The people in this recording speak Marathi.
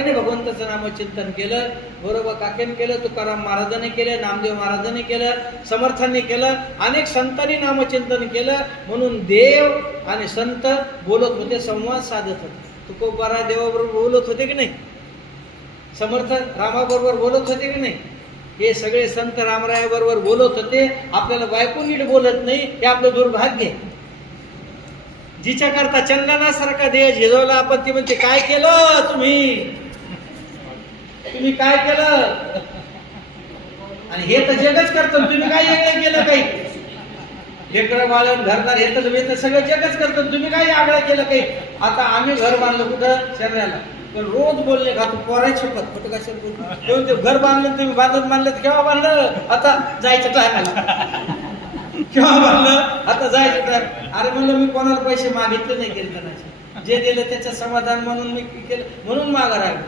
साऱ्याने भगवंताचं नामचिंतन केलं. बरोबर काकेने केलं, तुकाराम महाराजांनी केलं, नामदेव महाराजांनी केलं, समर्थांनी केलं, अनेक संतांनी नामचिंतन केलं. म्हणून देव आणि संत बोलत होते, संवाद साधत होते. तुकोबारा देवाबरोबर बोलत होते की नाही? समर्थ रामाबरोबर बोलत होते की नाही? हे सगळे संत रामरायाबरोबर बोलत होते. आपल्याला बायको नीट बोलत नाही, हे आपलं दुर्भाग्य आहे. जिच्या करता चंदनासारखा देह झिजवला आपण, ती म्हणते काय केलं तुम्ही काय केलं? आणि हे तर जगच करतो, तुम्ही काय वेगळं केलं? काही लेकरं बाळण घरदार हे तर सगळं जगच करतो, तुम्ही काय आगळं केलं काही? आता आम्ही घर बांधलं कुठं? शरीराला. पण रोज बोलले का तू पोरायची शपथ कुठं कशाला ते घर बांधलं तुम्ही बांधलं केव्हा बांधलं? आता जायचं टायमाला. केव्हा बांधलं? आता जायचं टायम. अरे म्हणलं मी कोणाला पैसे मागितले नाही कीर्तनाचे, जे दिलं त्याचं समाधान म्हणून मी केलं, म्हणून मागा राहिलो.